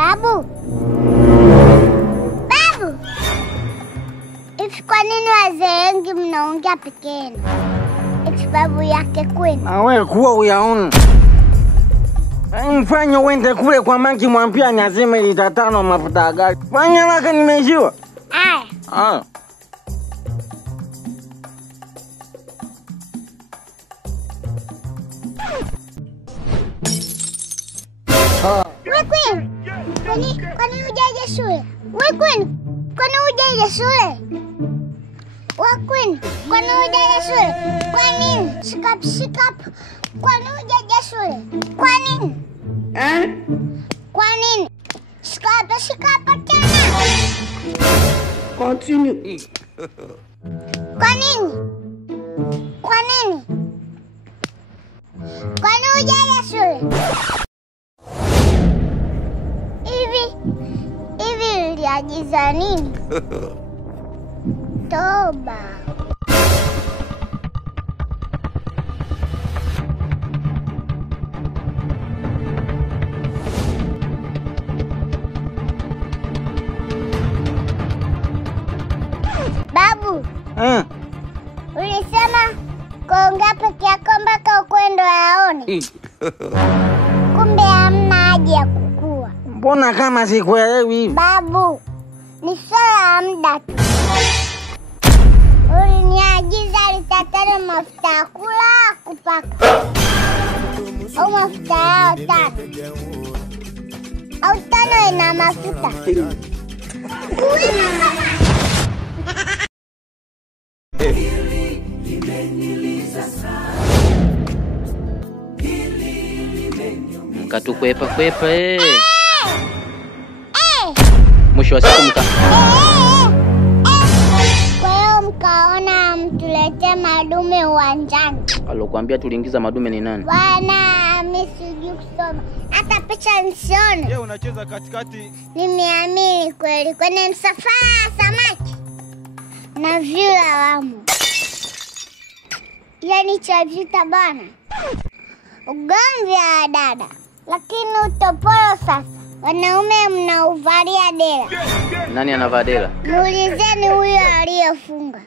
Babu. Babu. Hivi kwa nini wazee wengi mnaongea peke yenu? Eti babu yake kwenu. Na wewe kuwa uyaona. Mfanye uende kule kwa mangi mwambia nyazime lita 5 mafuta ya gari. Fanya laka nimeishiwa. Aya. Wewe kwani hujaje shule? Wewe kwani hujaje shule? Wewe kwani hujaje shule? Kwa nini? Shikap. Kwani hujaje shule? Kwa nini? Kwa nini? Shikap tena. Continue. Kwa nini? Kwa nini? Kwani hujaje shule? Hivi uliagiza nini? Toba. Babu. Ulisema kuongea peke yako mpaka ukwendo yaone. Kumbe hamna haja ya kukua. Mbona kama sikuelewi hivi? Babu, ni swala la muda tu. Uliniagiza lita 5 mafuta ya kula kupaka. Au mafuta yao 5. Au 5 ina mafuta. Katukwepa mwisho wa siku Kwa hiyo mkaona mtulete madume uwanjani. Alokuambia tuliingiza madume ni nani? Bwana, mimi sijui kusoma. Hata picha nisione. Yeye unacheza katikati. Nimeamini kweli kwenye msafara wa samaki. Na vyura wamo. Yaani cha vita bana. Ugomvi wa dada. Lakini utopolo sasa. Wanaume mnauvalia dela. Nani anavaa dela? Muulizeni huyo aliyefunga.